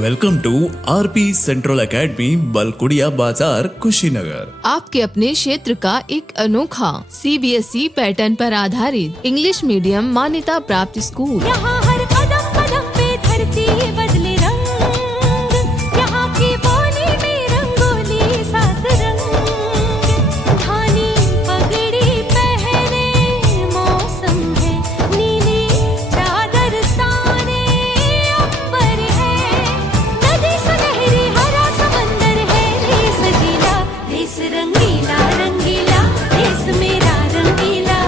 Welcome to RP central academy बलकुड़िया बाजार कुशीनगर। आपके अपने क्षेत्र का एक अनोखा सीबीएसई पैटर्न पर आधारित इंग्लिश मीडियम मान्यता प्राप्त स्कूल। यहाँ हर कदम कदम पे धरती बदले रंग, यहाँ की बोली में रंगोली सात रंग, धानी पगड़ी पहने मौसम है, नीली चादर ताने अंबर है, नदी सुनहरी हरा समंदर है, देश गीला देश रंगीला रंगीला, देश मेरा रंगीला,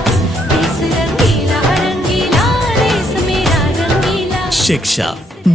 देश रंगीला रंगीला, देश मेरा रंगीला। शिक्षा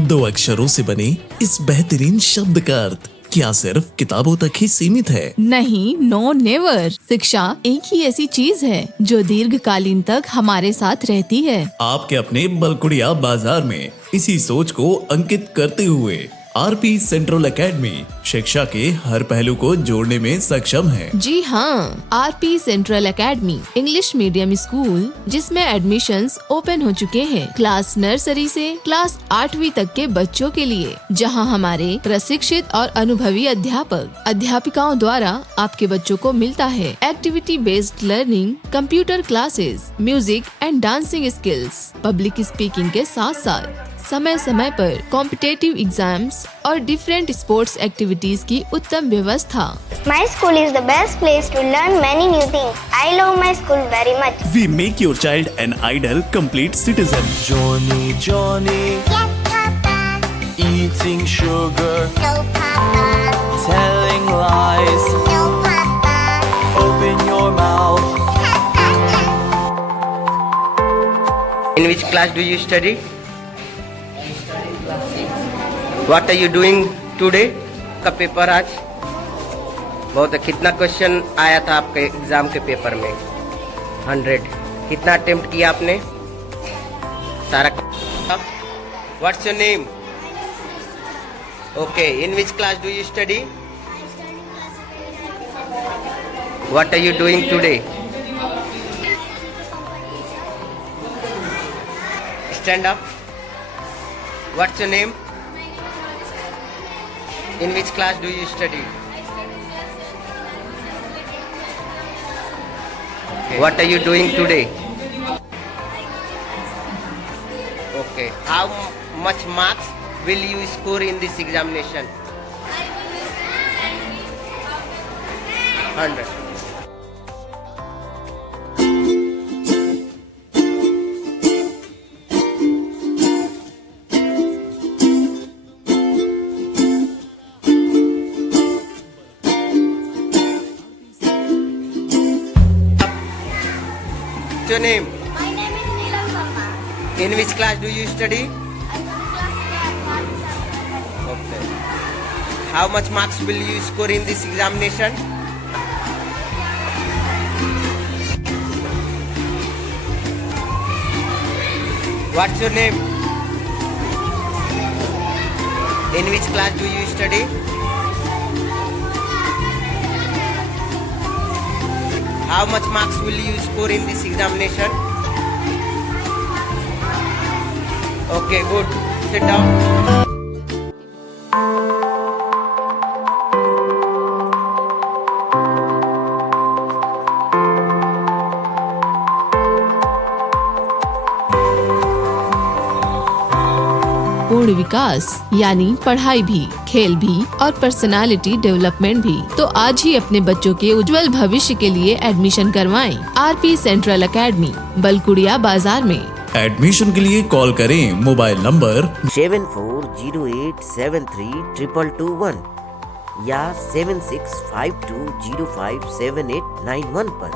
दो अक्षरों से बने इस बेहतरीन शब्द का अर्थ क्या सिर्फ किताबों तक ही सीमित है? नहीं, नो नेवर। शिक्षा एक ही ऐसी चीज है जो दीर्घकालीन तक हमारे साथ रहती है। आपके अपने बलकुड़िया बाजार में इसी सोच को अंकित करते हुए आरपी सेंट्रल एकेडमी शिक्षा के हर पहलू को जोड़ने में सक्षम है। जी हाँ, RP central academy English medium school जिसमें एडमिशन्स ओपन हो चुके हैं क्लास नर्सरी से क्लास 8वीं तक के बच्चों के लिए, जहां हमारे प्रशिक्षित और अनुभवी अध्यापक अध्यापिकाओं द्वारा आपके बच्चों को मिलता है activity based learning, computer classes, music and dancing skills, public speaking के साथ साथ समय समय पर कॉम्पिटेटिव एग्जाम्स और डिफरेंट स्पोर्ट्स एक्टिविटीज की उत्तम व्यवस्था। My school is the best place to learn many new things. I love my school very much. We make your child an ideal, complete citizen. Johnny, Johnny, Yes, Papa. eating sugar, No, Papa. telling lies. No, Papa. Open your mouth. In which class do you study? What are you doing today? का paper आज बहुत है। कितना question आया था आपके exam के paper में? 100। कितना अटेम्प्ट किया आपने? सारा। What's your name? Okay. In which class do you study? What are you doing today? Stand up. What's your name? In which class do you study? What are you doing today? Okay. How much marks will you score in this examination? 100. What's your name? My name is Neelam Sharma. In which class do you study? I go to class 12. Okay. How much marks will you score in this examination? What's your name? In which class do you study? How much marks will you score in this examination? Okay, good. Sit down. पूर्ण विकास यानी पढ़ाई भी, खेल भी और personality development भी। तो आज ही अपने बच्चों के उज्जवल भविष्य के लिए एडमिशन करवाएं आरपी सेंट्रल एकेडमी बलकुड़िया बाजार में। एडमिशन के लिए कॉल करें मोबाइल नंबर 7408732221 या 7652057891 पर।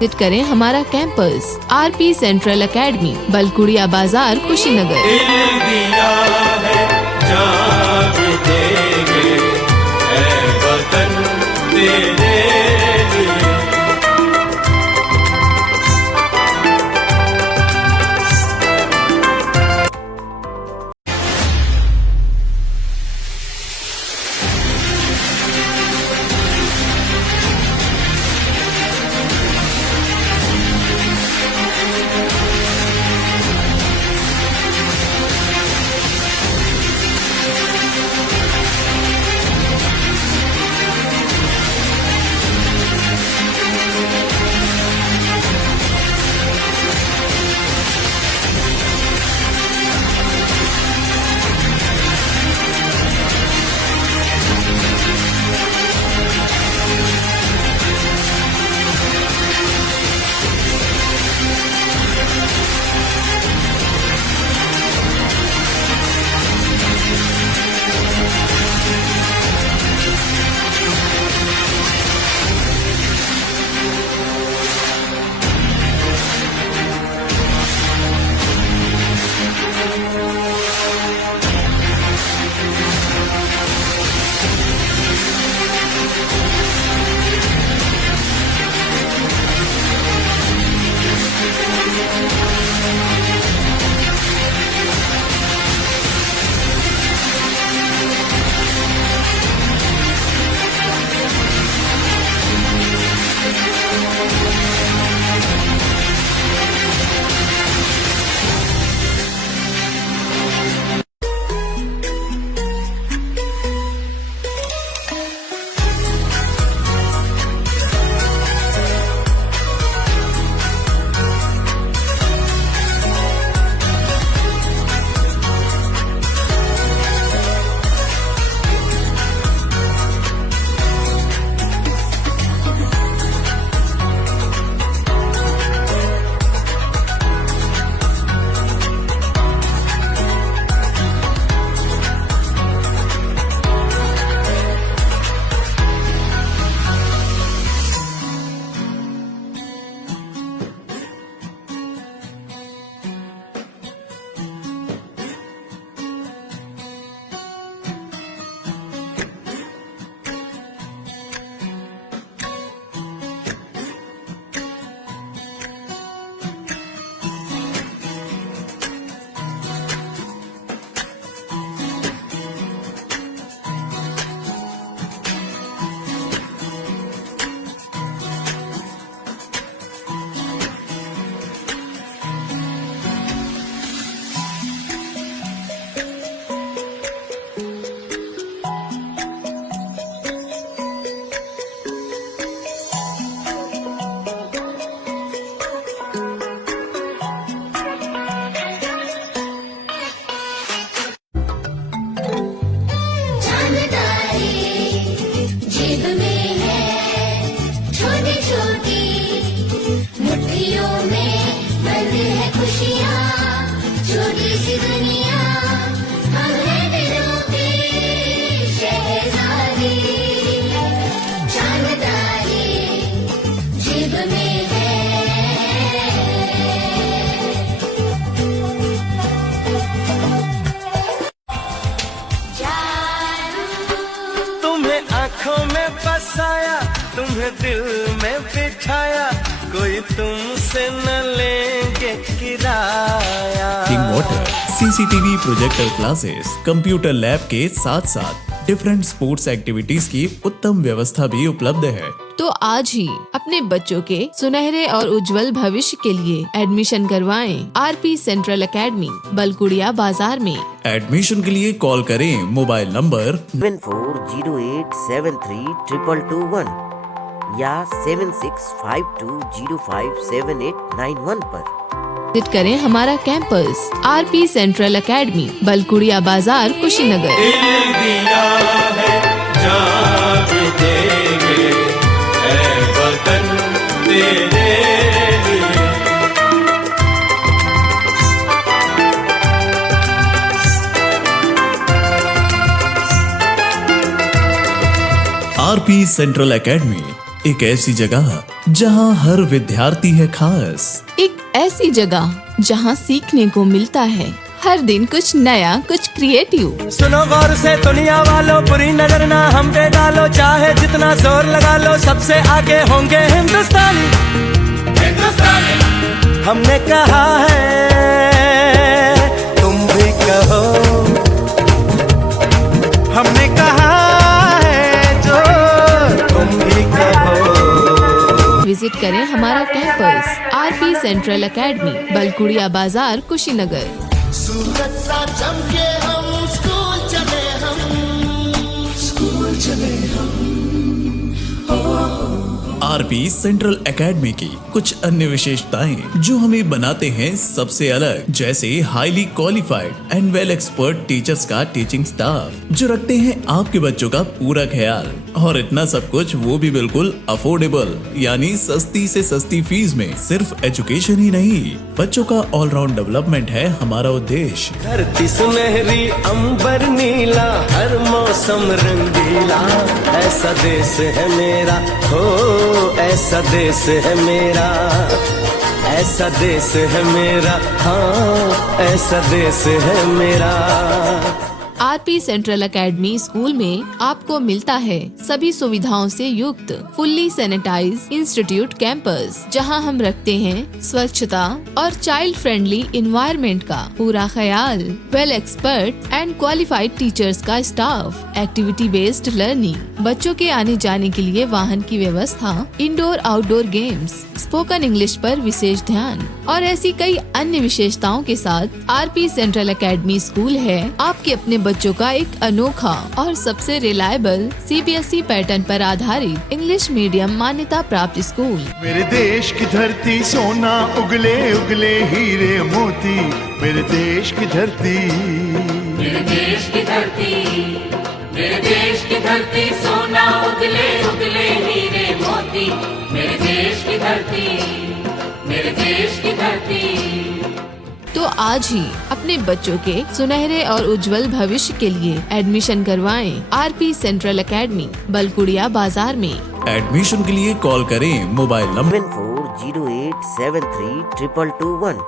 विजिट करें हमारा कैंपस आरपी सेंट्रल एकेडमी बलकुड़िया बाजार कुशीनगर। सी दुनिया हम हैं दिलों की शहजादी जानदारी जेब में है तुम्हें आंखों में बसाया, तुम्हें दिल में बिठाया, कोई तुमसे न लेंगे किराया। King water CCTV projector classes, computer lab के साथ साथ डिफरेंट स्पोर्ट्स एक्टिविटीज की उत्तम व्यवस्था भी उपलब्ध है। तो आज ही अपने बच्चों के सुनहरे और उज्जवल भविष्य के लिए एडमिशन करवाएं आरपी सेंट्रल एकेडमी बलकुड़िया बाजार में। एडमिशन के लिए कॉल करें मोबाइल नंबर 7408732221 या 7652057891 पर। विजिट करें हमारा कैंपस आरपी सेंट्रल एकेडमी बलकुड़िया बाजार कुशीनगर। आरपी सेंट्रल एकेडमी एक ऐसी जगह जहां हर विद्यार्थी है खास। एक ऐसी जगह जहां सीखने को मिलता है हर दिन कुछ नया, कुछ क्रिएटिव। सुनो गौर से दुनिया वालों, बुरी नजर ना हम पे डालो, चाहे जितना जोर लगा लो सबसे आगे होंगे हिंदुस्तानी। हमने कहा है तुम भी कहो, हमने कहा है जो तुम भी कहो। विजिट करें हमारा कैंपस आरपी सेंट्रल एकेडमी बलकुड़िया बाजार कुशीनगर। सूरज सा चमके हम स्कूल चले हम आरपी सेंट्रल एकेडमी की कुछ अन्य विशेषताएं जो हमें बनाते हैं सबसे अलग, जैसे highly qualified and well expert teachers का टीचिंग स्टाफ जो रखते हैं आपके बच्चों का पूरा ख्याल, और इतना सब कुछ वो भी बिल्कुल अफोर्डेबल, यानी सस्ती से सस्ती फीस में। सिर्फ एजुकेशन ही नहीं, बच्चों का ऑलराउंड डेवलपमेंट है हमारा उद्देश्य। धरती सुनहरी अंबर नीला, हर मौसम रंगीला, ऐसा देश है मेरा, हो ऐसा देश है मेरा, ऐसा देश है मेरा, हाँ ऐसा देश है मेरा। आरपी सेंट्रल एकेडमी स्कूल में आपको मिलता है सभी सुविधाओं से युक्त फुल्ली सैनिटाइज इंस्टीट्यूट कैंपस, जहां हम रखते हैं स्वच्छता और चाइल्ड फ्रेंडली इन्वायरमेंट का पूरा ख्याल, well expert and qualified teachers का स्टाफ, एक्टिविटी बेस्ड लर्निंग, बच्चों के आने जाने के लिए वाहन की व्यवस्था, indoor outdoor games, spoken English पर विशेष ध्यान और ऐसी कई अन्य विशेषताओं के साथ आरपी सेंट्रल एकेडमी स्कूल है आपके अपने बच्चों का एक अनोखा और सबसे रिलायबल सीबीएसई पैटर्न पर आधारित इंग्लिश मीडियम मान्यता प्राप्त स्कूल। मेरे देश की धरती सोना उगले उगले हीरे मोती, मेरे देश की धरती, मेरे देश की धरती, मेरे देश की धरती सोना उगले उगले हीरे मोती, मेरे देश की धरती, मेरे देश की धरती। तो आज ही अपने बच्चों के सुनहरे और उज्जवल भविष्य के लिए एडमिशन करवाएं आरपी सेंट्रल एकेडमी बलकुड़िया बाजार में। एडमिशन के लिए कॉल करें मोबाइल नंबर 7408732221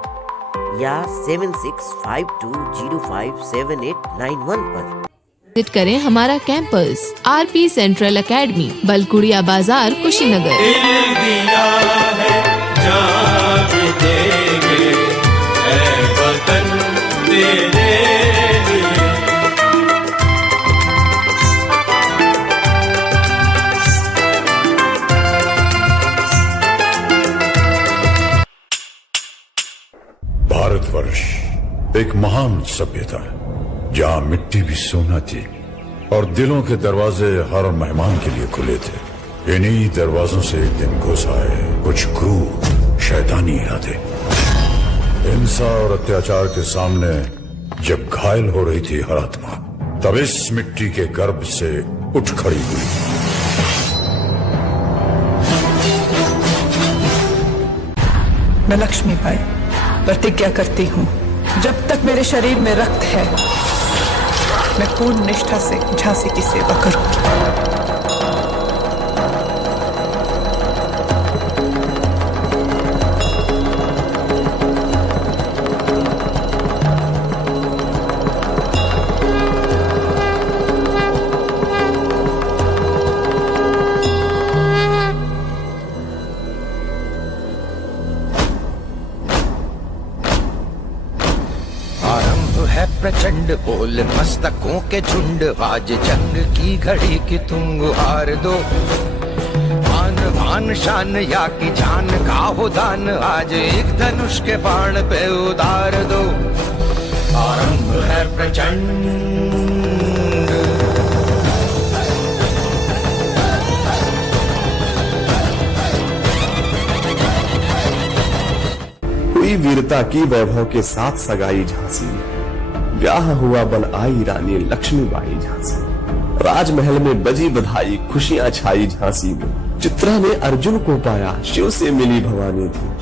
या 7652057891 पर। विजिट करें हमारा कैंपस आरपी सेंट्रल एकेडमी बलकुड़िया बाजार कुशीनगर। भारतवर्ष एक महान सभ्यता है जहाँ मिट्टी भी सोना थी और दिलों के दरवाजे हर मेहमान के लिए खुले थे। इन्हीं दरवाजों से एक दिन घुस आए कुछ क्रूर शैतानी इरादे। हिंसा और अत्याचार के सामने जब घायल हो रही थी हर आत्मा, तब इस मिट्टी के गर्भ से उठ खड़ी हुई। मैं लक्ष्मीबाई प्रतिज्ञा करती हूँ जब तक मेरे शरीर में रक्त है, मैं पूर्ण निष्ठा से झांसी की सेवा करूंगी। प्रचंड बोल मस्तकों के झुंड, आज जंग की घड़ी की तुम गुहार दो। आन भान शान या की जान का हो दान, आज एक धनुष के बाण पे उतार दो। आरंभ है प्रचंड। हुई वीरता की वैभव के साथ सगाई झांसी में, ब्याह हुआ बन आई रानी लक्ष्मीबाई झांसी। राजमहल में बजी बधाई, खुशियां छाई झांसी में। चित्रा ने अर्जुन को पाया, शिव से मिली भवानी थी।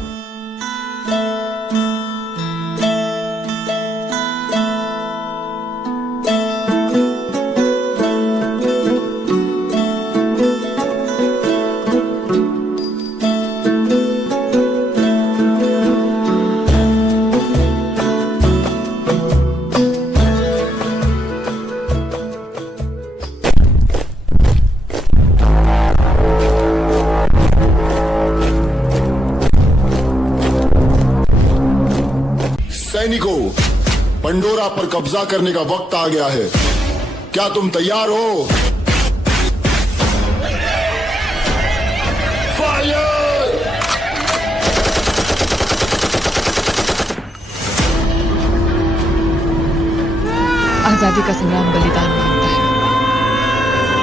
सैनिकों, पंडोरा पर कब्जा करने का वक्त आ गया है। क्या तुम तैयार हो? फायर! आजादी का संग्राम बलिदान मांगता है।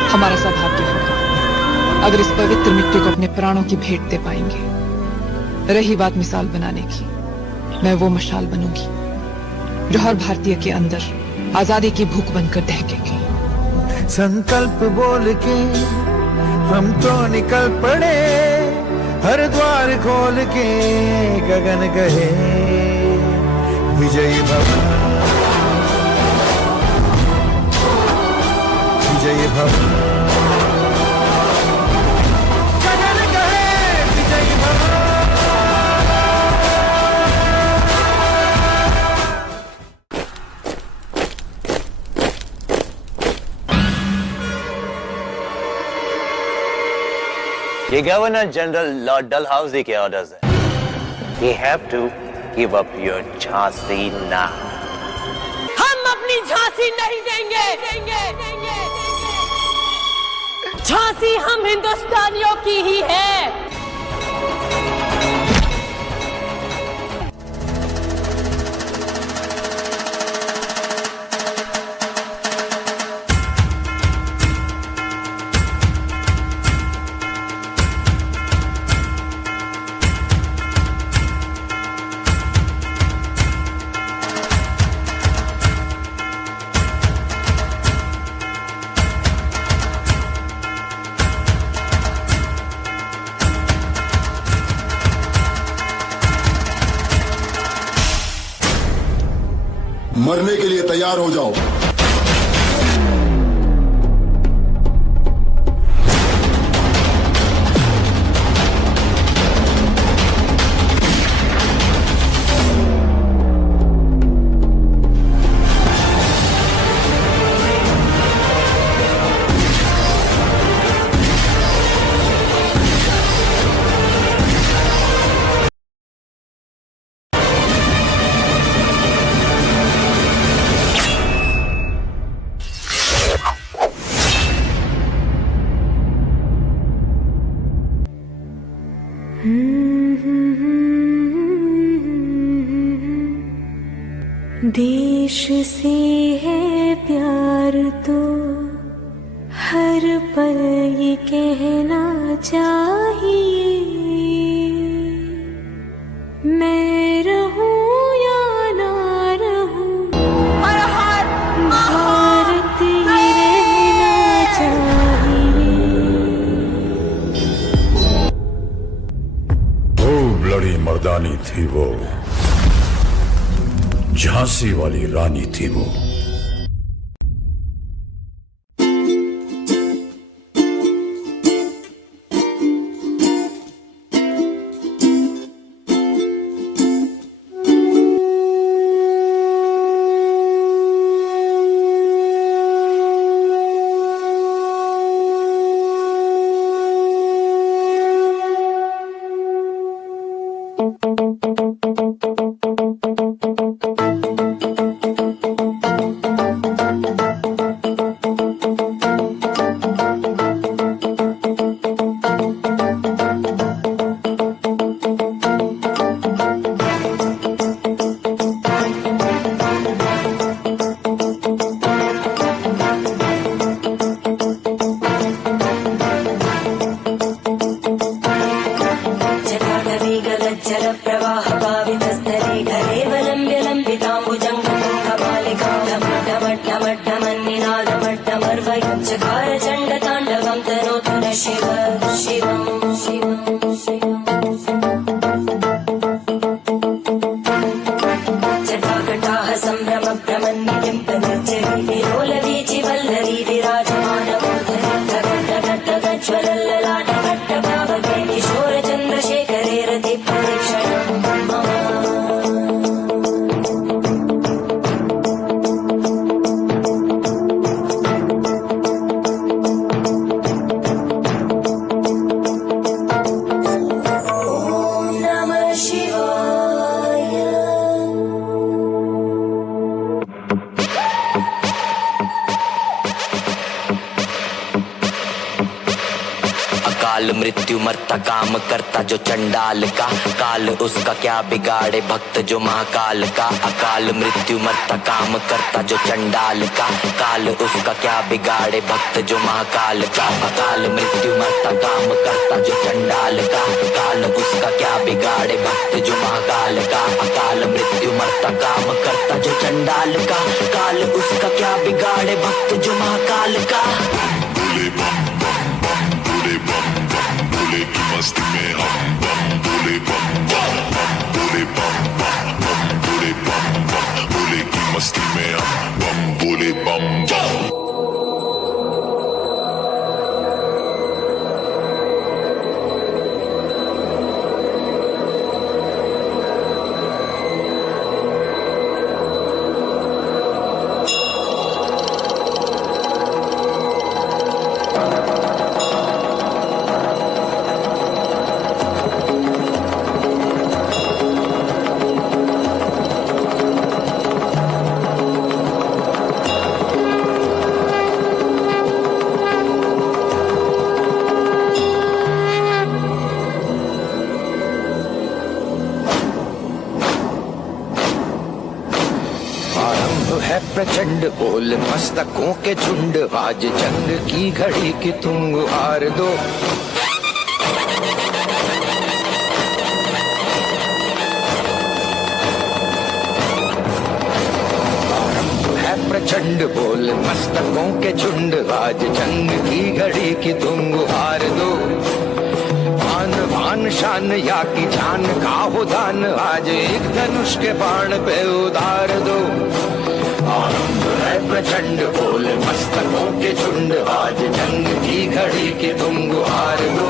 हमारा सौभाग्य होगा अगर इस पवित्र मिट्टी को अपने प्राणों की भेंट दे पाएंगे। रही बात मिसाल बनाने की, मैं वो मशाल बनूंगी जो हर भारतीय के अंदर आजादी की भूख बनकर दहकेगी। संकल्प बोल के हम तो निकल पड़े, हर द्वार खोल के गगन कहे विजयी भव, विजयी भव, गगन कहे विजयी भव। ये गवर्नर जनरल लॉर्ड डलहाउसी के ऑर्डर्स है। You have to give up your Jhansi now. हम अपनी झांसी नहीं देंगे, झांसी हम हिंदुस्तानियों की ही है। मरने के लिए तैयार हो जाओ। देश से है प्यार तो हर पल ये कहना चाहिए, मैं रहूं या ना रहूं, हर हाल भारत ही रहना चाहिए। वो ब्लडी मर्दानी थी वो, झांसी वाली रानी थी वो। मृत्यु मरता काम करता जो चंडाल का, काल उसका क्या बिगाड़े भक्त जो महाकाल का। अकाल मृत्यु मरता काम करता जो चंडाल का, काल उसका क्या बिगाड़े भक्त जो महाकाल का। अकाल मृत्यु मरता काम करता जो चंडाल का, काल उसका क्या बिगाड़े भक्त जो महाकाल का। अकाल मृत्यु मरता काम करता जो चंडाल का, काल उसका क्या बिगाड़े भक्त जो महाकाल का। की मस्ती में हम बम बोले बम बम बोले बम बम बोले बम बम बोले की मस्ती में हम बम बोले बम बम। प्रचंड बोल मस्तकों के झुंड, आज जंग की घड़ी की तुम गुहार दो। प्रचंड बोल मस्तकों के झुंड, आज जंग की घड़ी की तुम गुहार दो। आन बान शान या की जान का हो दान, आज एक धनुष के बाण पे उधार दो। आरंभ है प्रचंड बोल मस्तकों के झुंड, आज जंग की घड़ी की तुम गुहार दो।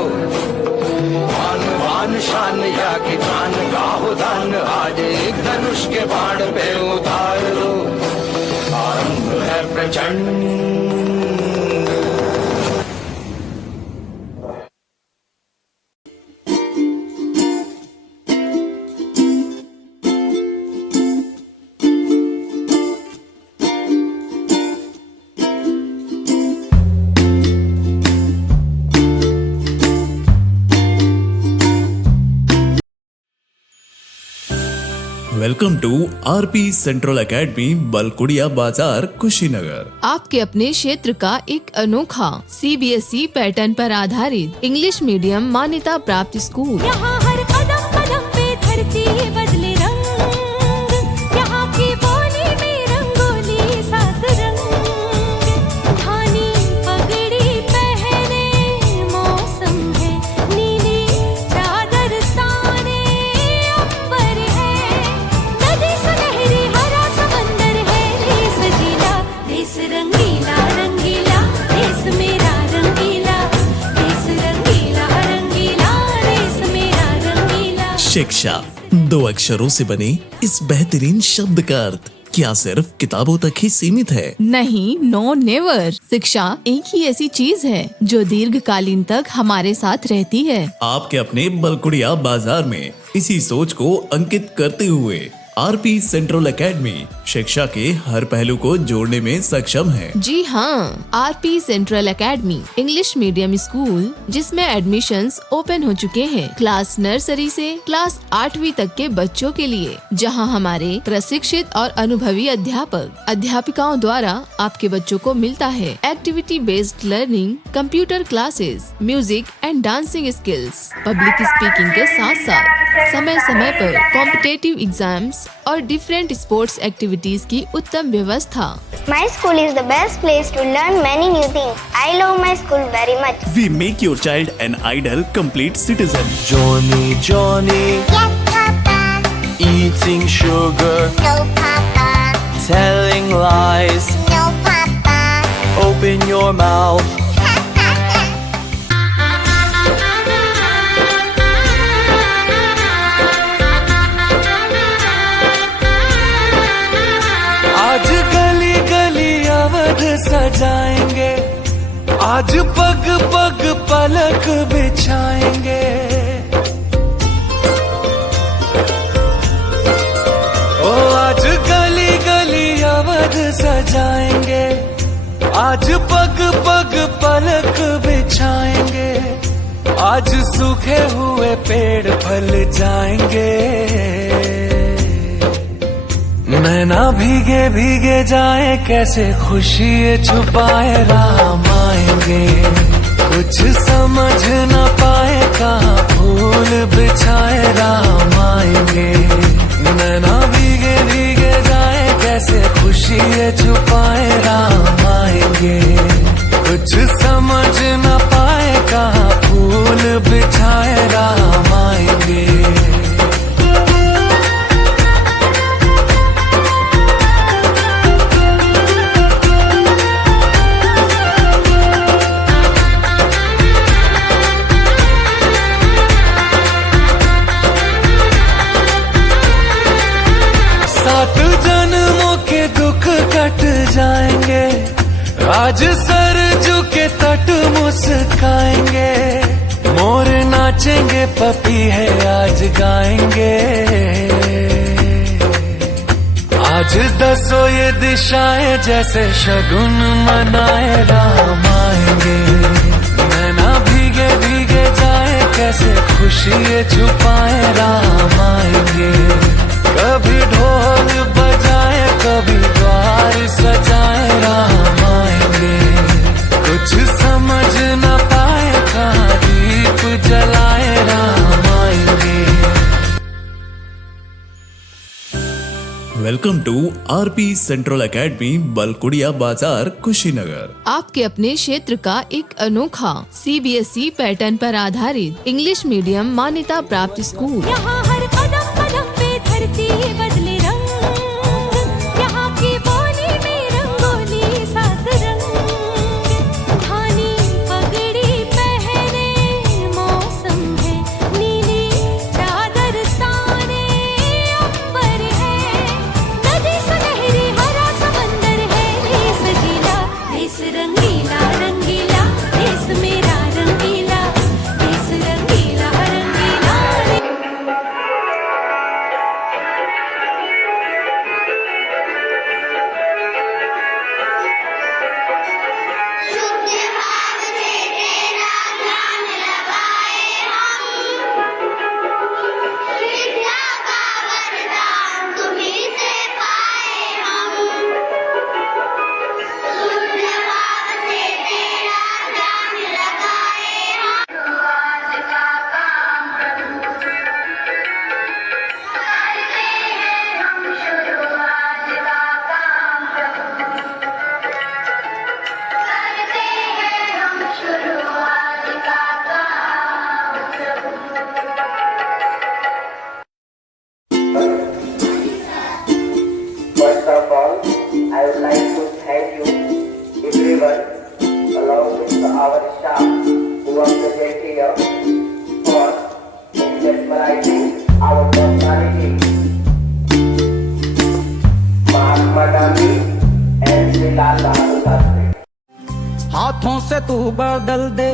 आन बान शान या की जान का हो दान, आज एक धनुष के बाण पे उधार दो। आरंभ है प्रचंड। Welcome to RP central academy, बलकुड़िया बाजार, कुशीनगर। आपके अपने क्षेत्र का एक अनोखा CBSE पैटर्न पर आधारित इंग्लिश मीडियम मान्यता प्राप्त स्कूल। यहाँ हर कदम कदम पे धरती बदले रंग, यहाँ की बोली में रंगोली सात रंग। धानी पगड़ी पहने मौसम है, नीली चादर ताने अंबर है। नदी सुनहरी हरा शिक्षा, 2 अक्षरों से बने इस बेहतरीन शब्द का अर्थ क्या सिर्फ किताबों तक ही सीमित है? नहीं, नो नेवर। शिक्षा एक ही ऐसी चीज है जो दीर्घकालीन तक हमारे साथ रहती है। आपके अपने बलकुड़िया बाजार में इसी सोच को अंकित करते हुए आरपी सेंट्रल एकेडमी शिक्षा के हर पहलू को जोड़ने में सक्षम है। जी हाँ, RP central academy English medium school जिसमें एडमिशन्स ओपन हो चुके हैं क्लास नर्सरी से क्लास 8वीं तक के बच्चों के लिए, जहाँ हमारे प्रशिक्षित और अनुभवी अध्यापक अध्यापिकाओं द्वारा आपके बच्चों को मिलता है activity based learning, computer classes, music and dancing skills, public speaking के साथ साथ समय समय पर कॉम्पिटेटिव एग्जाम्स और डिफरेंट स्पोर्ट्स एक्टिविटीज की उत्तम व्यवस्था। My school is the best place to learn many new things. I love my school very much. We make your child an ideal, complete citizen. Johnny, Johnny. Yes, Papa. Eating sugar. No, Papa. Telling lies. No, Papa. Open your mouth. आज गली गली अवध सजाएंगे, आज पग पग पलक बिछाएंगे। ओ आज गली गली अवध सजाएंगे, आज पग पग पलक बिछाएंगे, आज सूखे हुए पेड़ फल जाएंगे। नैना भीगे भीगे जाए, कैसे खुशी छुपाए राम आएंगे। कुछ समझ न पाए, कहाँ फूल बिछाए राम आएंगे। नैना भीगे भीगे जाए, कैसे खुशी छुपाए राम आएंगे। कुछ समझ न पाए, कहाँ फूल बिछाए राम आएंगे। जाएंगे आज सर झुके तट मुस्काएंगे, मोर नाचेंगे पपी है आज गाएंगे। आज दसो ये दिशाएं जैसे शगुन मनाए राम आएंगे। नैना भीगे भीगे जाए, कैसे खुशी छुपाए राम आएंगे। कभी ढोल बजाए, कभी द्वार सजाए राम आएंगे। कुछ समझ न पाए, कहाँ दीप जलाए राम आएंगे। Welcome to RP central academy बलकुड़िया बाजार कुशीनगर। आपके अपने क्षेत्र का एक अनोखा CBSE पैटर्न पर आधारित इंग्लिश मीडियम मान्यता प्राप्त स्कूल। यहाँ हर कदम कदम पे धरती बदले रंग, यहाँ की बोली में रंगोली सात रंग। धानी पगड़ी पहने मौसम है, नीली चादर ताने अंबर है। नदी सुनहरी हरा समंदर है, देश गीला देश रंगीला रंगीला, देश मेरा रंगीला देश रंगीला रंगीला। हाथों से तू बदल दे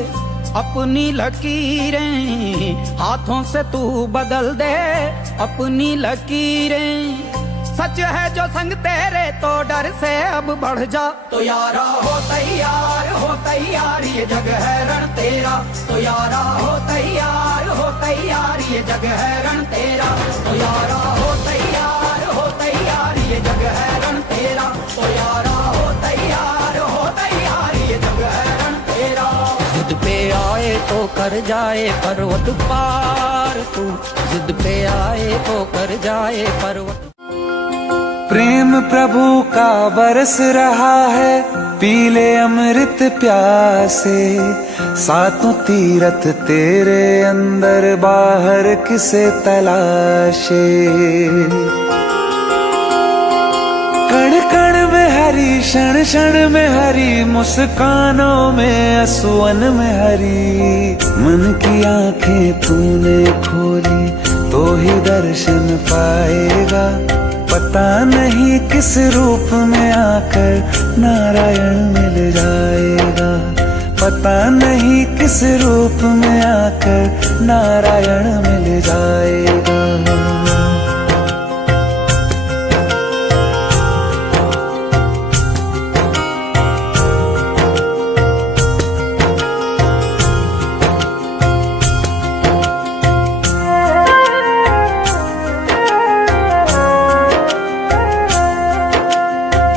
अपनी लकीरें, हाथों से तू बदल दे अपनी लकीरें। सच है जो संग तेरे तो डर से अब बढ़ जा, तो यारा हो तैयार ये जग है रण तेरा, तो यारा हो तैयार ये जग है रण तेरा, तो यारा हो तैयार ये जग है रण तेरा, तो यारा हो तैयार ये जग है रण तेरा। जिद पे आए तो कर जाए पर्वत पार तू, जिद पे आए तो कर जाए पर्वत। प्रेम प्रभु का बरस रहा है, पीले अमृत प्यासे, सातों तीरथ तेरे अंदर बाहर किसे तलाशे। कण कण में हरी, क्षण क्षण में हरी, मुस्कानों में असुवन में हरी। मन की आंखें तूने खोली तो ही दर्शन पाएगा, पता नहीं किस रूप में आकर नारायण मिल जाएगा, पता नहीं किस रूप में आकर नारायण मिल जाएगा।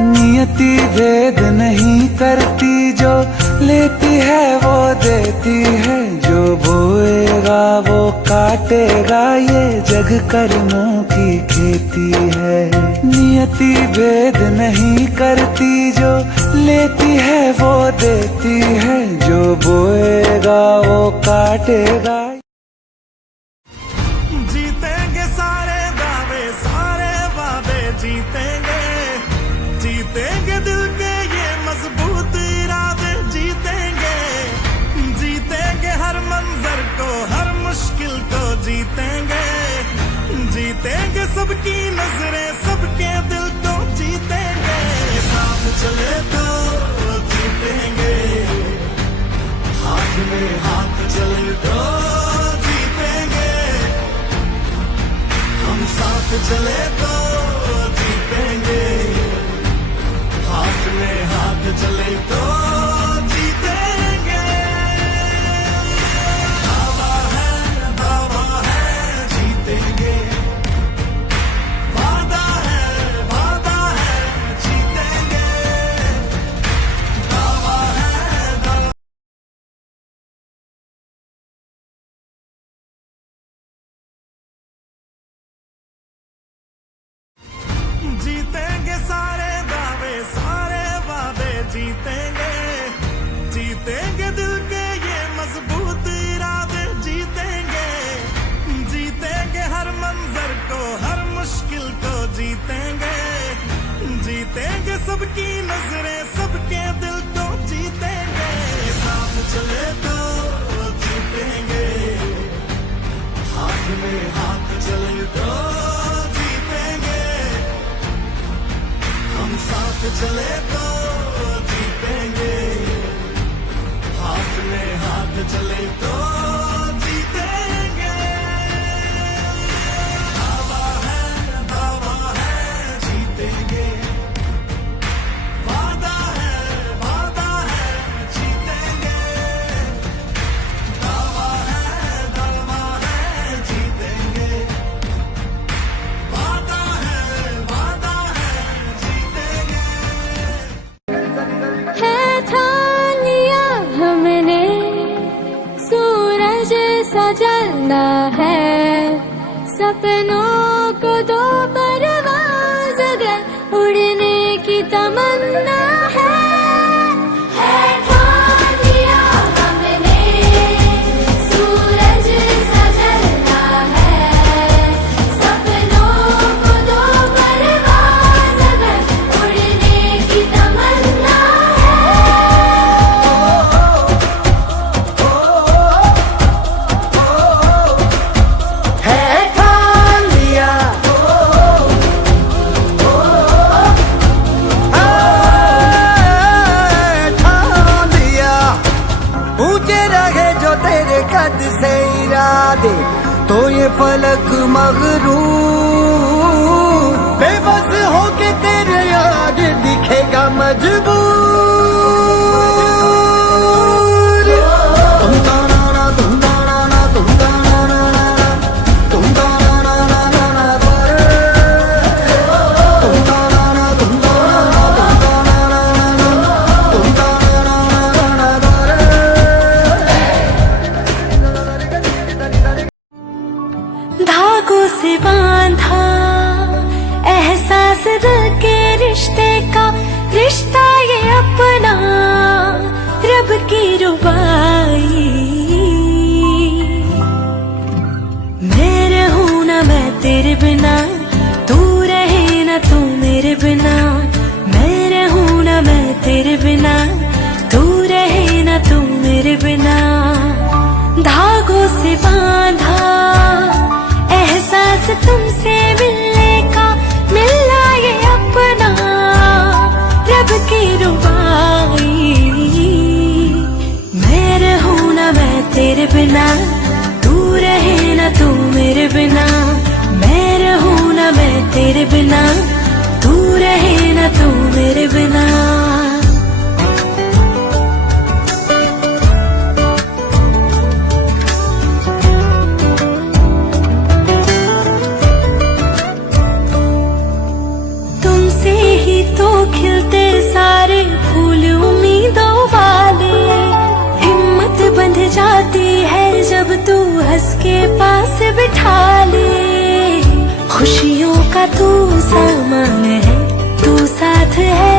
नियति भेद नहीं करती, जो लेती है वो देती है, जो बोएगा वो काटेगा, ये जग कर्मों की खेती है। नियति भेद नहीं करती, जो लेती है वो देती है, जो बोएगा वो काटेगा। जीतेंगे सारे दावे सारे वादे जीतेंगे, जीतेंगे दिल के ये मजबूत इरादे जीतेंगे, जीतेंगे हर मंजर को हर मुश्किल को जीतेंगे, जीतेंगे सबकी नजरें सबके दिल को जीतेंगे। साथ चले तो जीतेंगे, हाथ में हाथ चले तो जीतेंगे, हम साथ चले तो जीतेंगे, हाथ में हाथ चले तो जीतेंगे। दावा है जीतेंगे, वादा है जीतेंगे, दावा है जीतेंगे सारे दावे सारे वादे जीतेंगे, जीतेंगे दिल के ये मजबूत इरादे जीतेंगे, जीतेंगे हर मंजर को हर मुश्किल को जीतेंगे, जीतेंगे सबकी नजरें सबके दिल को जीतेंगे। साथ चले तो जीतेंगे, हाथ में हाथ चले तो जीतेंगे, हम साथ चले तो जीतेंगे, हाथ में हाथ चले तो जीतेंगे। दावा है जीतेंगे, वादा है जीतेंगे, दावा है जीतेंगे, वादा है जीतेंगे। है ठान लिया हमने, सूरज सा जलना है, सपनों को दो परवाज़ अगर उड़ने की तमन्ना है ठान लिया हमने, सूरज सा जलना है, सपनों को दो परवाज़ अगर उड़ने की तमन्ना है ठान लिया हाथ से इरादे तो ये फलक मगरूर, बेबस होके तेरे याद दिखेगा मजबूर। धागों से बांधा एहसास दिल के रिश्ते का, रिश्ता ये अपना रब की रुबाई। मैं रहूं ना मैं तेरे बिना, तू रहे ना तू मेरे बिना। मैं रहूं ना मैं तेरे बिना, तू रहे ना तू मेरे बिना। धागों से बांधा एहसास तुमसे मिलने का, मिलना ये अपना रब की रुबाई। मैं रहूं ना मैं तेरे बिना, तू रहे ना तू मेरे बिना। मैं रहूं ना मैं तेरे बिना, तू रहे ना तू मेरे बिना। खिलते सारे फूल उम्मीदों वाले, हिम्मत बंध जाती है जब तू हंस के पास बिठा ले। खुशियों का तू सामान है, तू साथ है।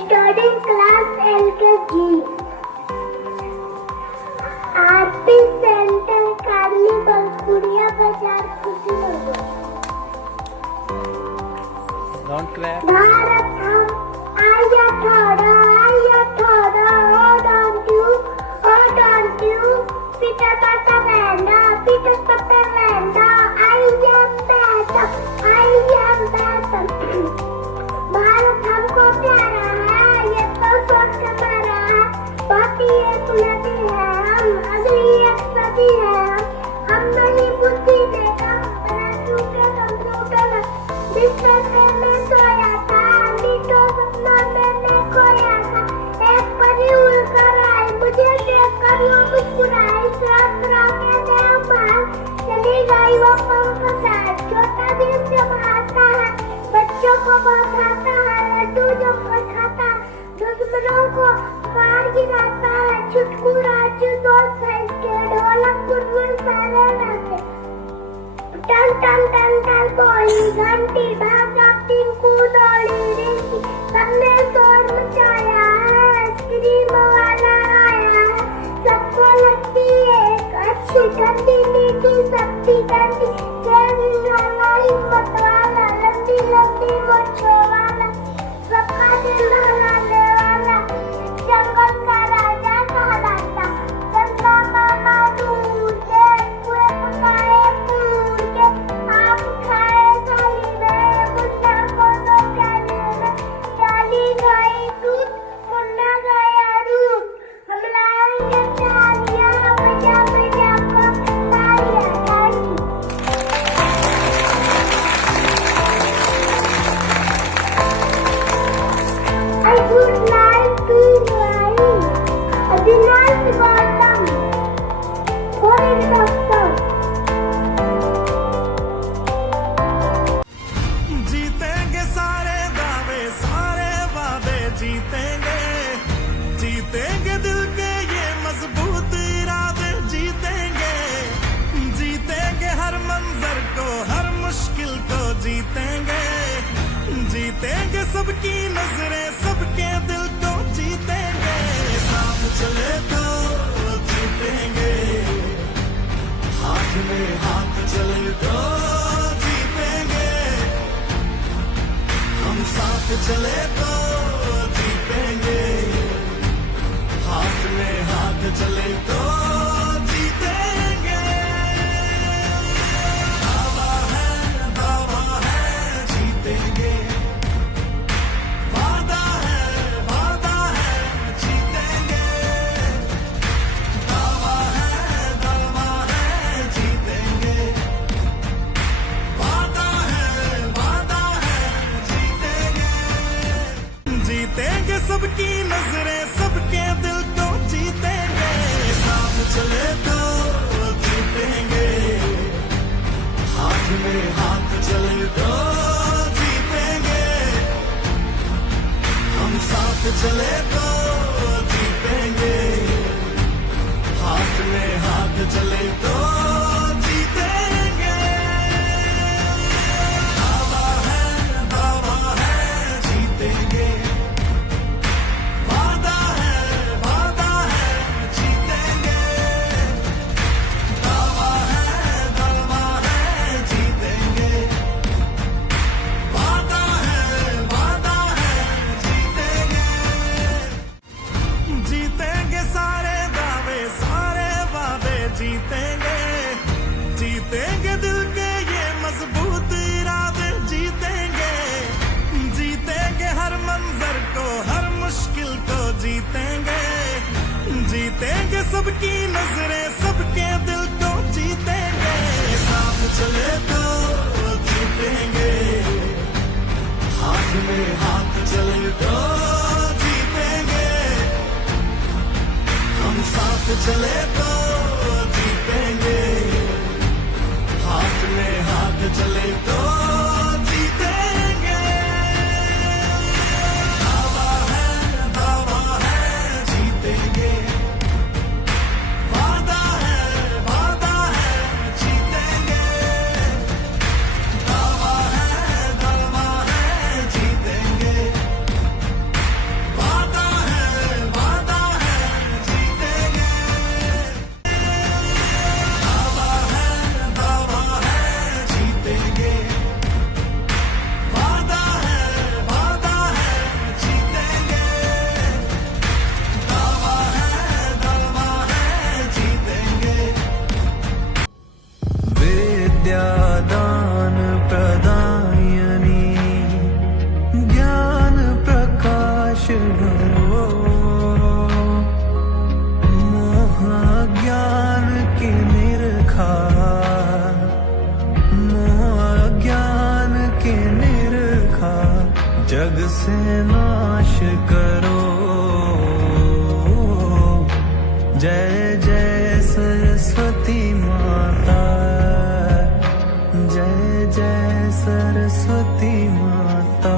Studying class LKG. RP centre carnival कुड़िया बाजार खुशी लोगो। भारत हम आया थोड़ा hold on to Peter Pata Vanda I am better Bharat हमको प्यारा है, ये तो सोच हमारा है। बाकी एक नदी है, अगली एक सदी है। हम नहीं बुद्धि देगा बना टूटे कंप्यूटर। बिस्तर पे मैं सोया था, मीठो सपना मैंने खोया था। एक परी उड़कर आई, मुझे देखकर वो मुस्कुराई। सरा के देखभाल चली गई वो पंख साथ। छोटा दिल जब आता है बच्चों को बताता है, लड्डू जब खाता है दुश्मनों को मार गिराता है। छुटकू राजू दो साइज के ढोलक बुलबुल सारे रहते। टन टन टन टन बोली घंटी भागा टिंकू दौड़ी रेसी, सबने शोर मचाया है। आइसक्रीम वाला आया है, सबको लगती है अच्छी ठंडी मीठी सब्जी ठंडी। वाला हिम्मत वाला लंबी लंबी मोछों वाला, सबका दिल दहलाने वाला, जंगल का राजा कहलाता। गंगा मामा दूर के कुएं पकाए पूर के, आप खाए थाली में मुन्ना को दो प्याले में। डाली गई दूध मुन्ना गया दूध, हम लाएंगे तालियां बजा बजा कर तालियां ताली। I would like to write a nice bottom for a doctor. जीतेंगे सारे वादे जीतेंगे, जीतेंगे दिल के ये मजबूत इरादे जीतेंगे। जीतेंगे हर मंजर को, हर मुश्किल को जीतेंगे। जीतेंगे सबकी नजरें, सबके दिल को जीतेंगे। साथ चले तो जीतेंगे, हाथ में हाथ चले तो जीतेंगे। हम साथ चले तो जीतेंगे, हाथ में हाथ चले तो जीतेंगे। दावा है जीतेंगे, चले तो जीतेंगे, हाथ में हाथ चले तो जीतेंगे। दावा है जीतेंगे, वादा है जीतेंगे। दावा है जीतेंगे, वादा है जीतेंगे। जीतेंगे सारे दावे सारे वादे जीतेंगे, जीतेंगे दिल के ये मजबूत इरादे जीतेंगे। जीतेंगे हर मंजर को हर मुश्किल को जीतेंगे, जीतेंगे सबकी नजरें सबके दिल को जीतेंगे। साथ चले तो जीतेंगे, हाथ में हाथ चले तो जीतेंगे। हम साथ चले तो जीतेंगे, हाथ में हाथ चले तो जीतेंगे। दावा है जीतेंगे, वादा है जीतेंगे। दावा है जीतेंगे, वादा है जीतेंगे। दावा है जीतेंगे, वादा है जीतेंगे। दावा है जीतेंगे। विद्यादान प्रदायनी ज्ञान प्रकाश भरो, मोह ज्ञान की निरखार, मोह ज्ञान की निरखार जग से नाश करो। जय जय सरस्वती माता, जय जय सरस्वती माता।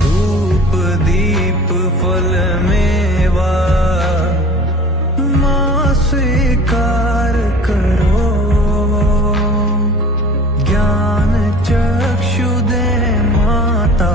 धूप दीप फल मेवा माँ स्वीकार करो, ज्ञान चक्षु दे माता।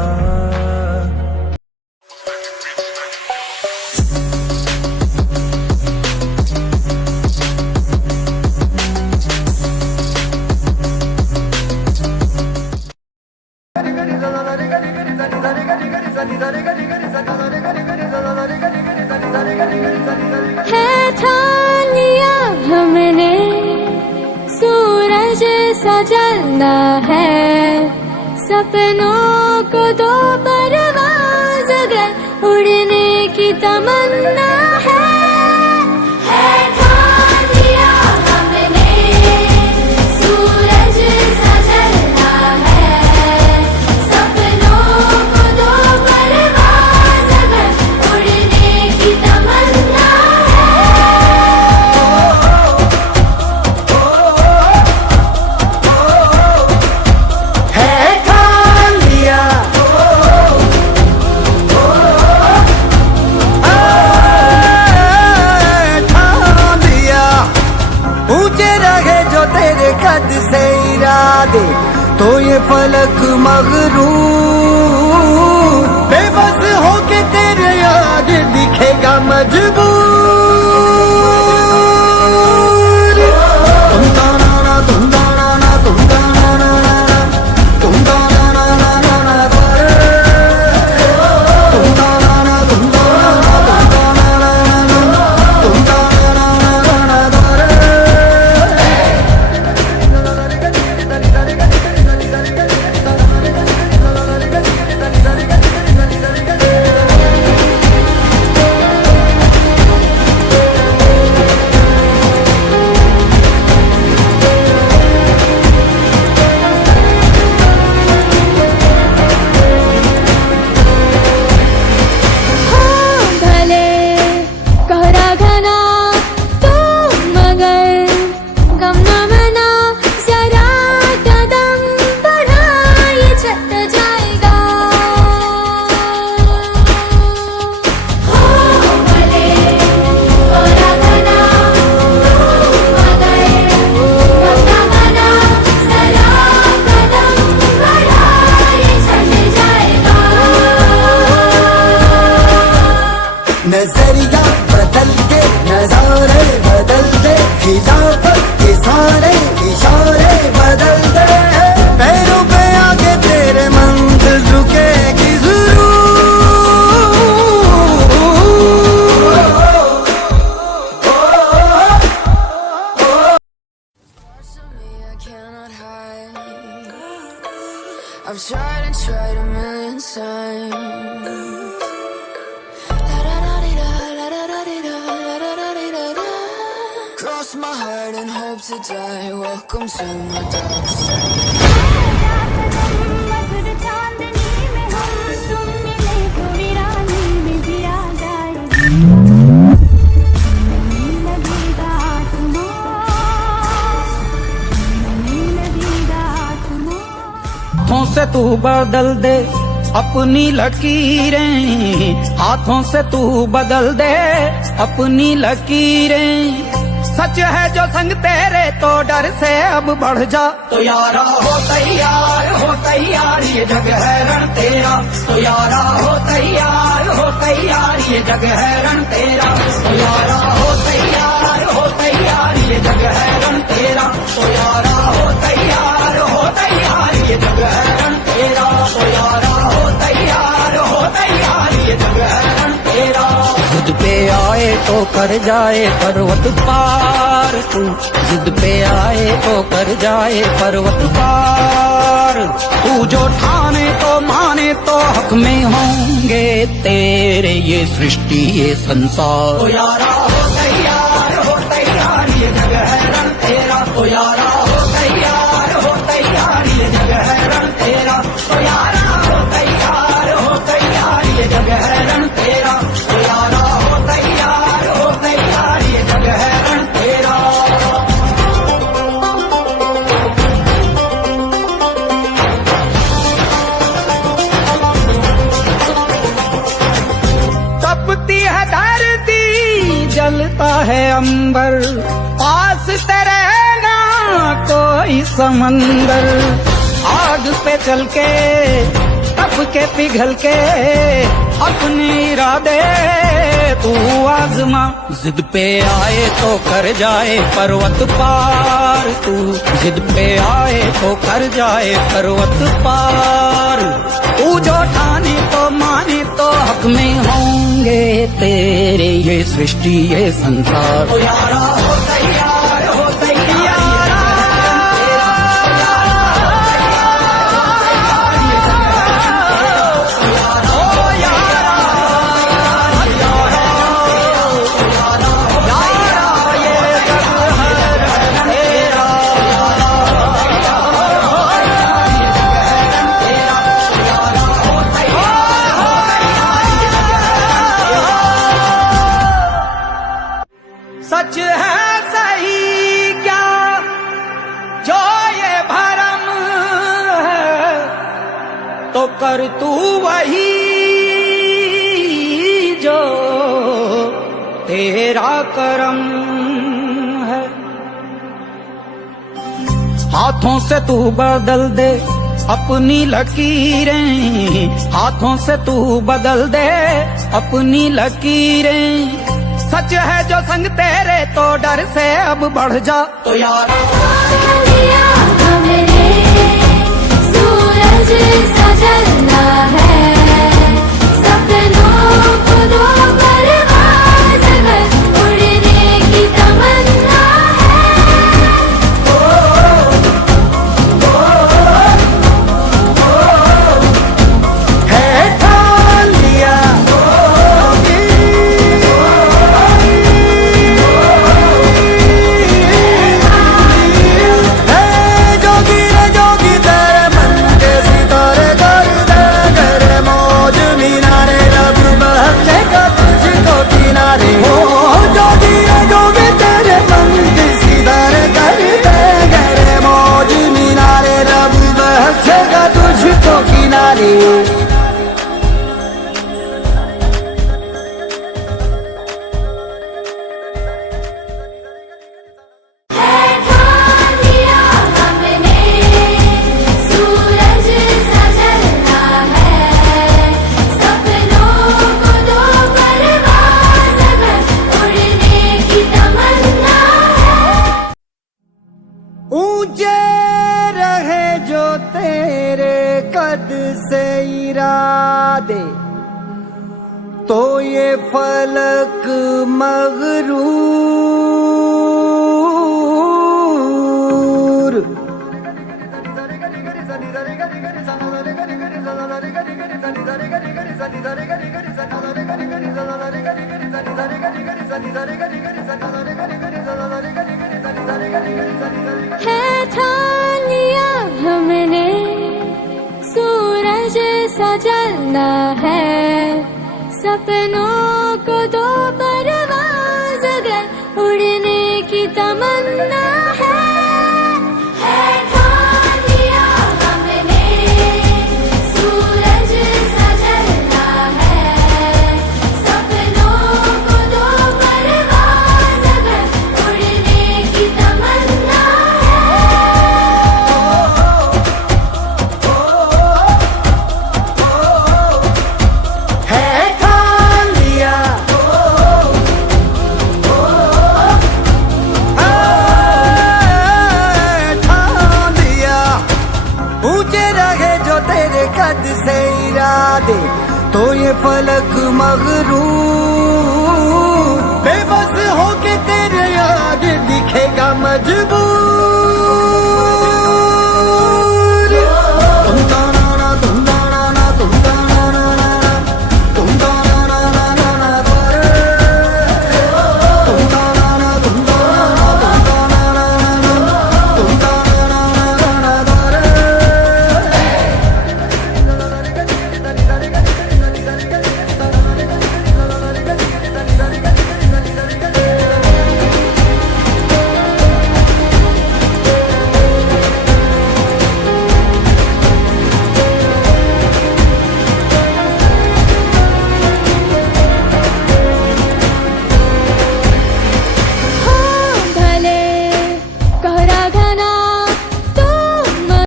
है ठान लिया हमने सूरज सा जलना है, सपनों को दो परवाज़ अगर उड़ने की तमन्ना है। ठान लिया हमने सूरज सा जलना है, सपनों को दो परवाज़ अगर उड़ने की तमन्ना है। ठान लिया ठान लिया, ऊंचे रहे जो तेरे कद से इरादे तो ये फलक मगरूर, बेबस होके तेरे आगे दिखेगा मजबूर। तुम ताना ना तुम ताना ना तुम ताना ना ना तुम ताना ना ना ना ना तुम ताना ना तुम ताना ना तुम ताना ना ना तुम ताना ना ना ना ना। नजरिया बदल के नजारे बदल दे, खिलाफत के सारे इशारे बदल दे, पैरों पे आके तेरे मंजिल रुकेगी जरूर। I've tried and tried a million times. Cross my heart and hope to die. Welcome to my dark side. हाथों से तू बदल दे अपनी लकीरें, हाथों से तू बदल दे अपनी लकीरें। सच है जो संग तेरे तो डर से अब बढ़ जा। तो यारा हो तैयार ये जग है रण तेरा। तो यारा हो तैयार ये जग है रण तेरा। तो यारा हो तैयार ये जग है रण तेरा। तो यारा हो तैयार ये जग है रण तेरा। तो यारा हो तैयार ये जग है रण तेरा। जिद पे आए तो कर जाए पर्वत पार तू, जिद पे आए तो कर जाए पर्वत पार। तू जो ठाने तो माने तो हक में होंगे तेरे ये सृष्टि ये संसार। तो यारा हो तैयार ये जग है रण तेरा। तो यारा हो तैयार ये जग है रण तेरा। तो यारा हो तैयार ये जग है रण तेरा। तो यारा हो तैयार ये जग है रण तेरा। तपती है धरती जलता है अंबर, पास तेरे ना कोई समंदर। आग पे चल के तप के पिघल के अपने इरादे तू आजमा। जिद पे आए तो कर जाए पर्वत पार तू, जिद पे आए तो कर जाए पर्वत पार। तू जो ठाने तो माने तो हक में होंगे तेरे ये सृष्टि ये संसार। तो यारा हो तैयार सच है सही क्या जो ये भरम है, तो कर तू वही जो तेरा करम है। हाथों से तू बदल दे अपनी लकीरें, हाथों से तू बदल दे अपनी लकीरें। सच है जो संग तेरे तो डर से अब बढ़ जा। तो यार सूरज सा जलना है, सपनों को दो परवाज़ कर उड़ने की तमन्ना है ठान लिया। Take a ये फलक मगरूर है ठान लिया हमने सूरज सा जलना है सपनों को दो परवाज़ अगर उड़ने की तमन्ना है ठान लिया हमने सूरज सा जलना है सपनों को दो परवाज़ अगर उड़ने की तमन्ना है ठान लिया ठान लिया ऊंचे रहे जो तेरे कद से इरादे तो ये फलक मगरूर बेबस होके तेरे आगे दिखेगा मजबूर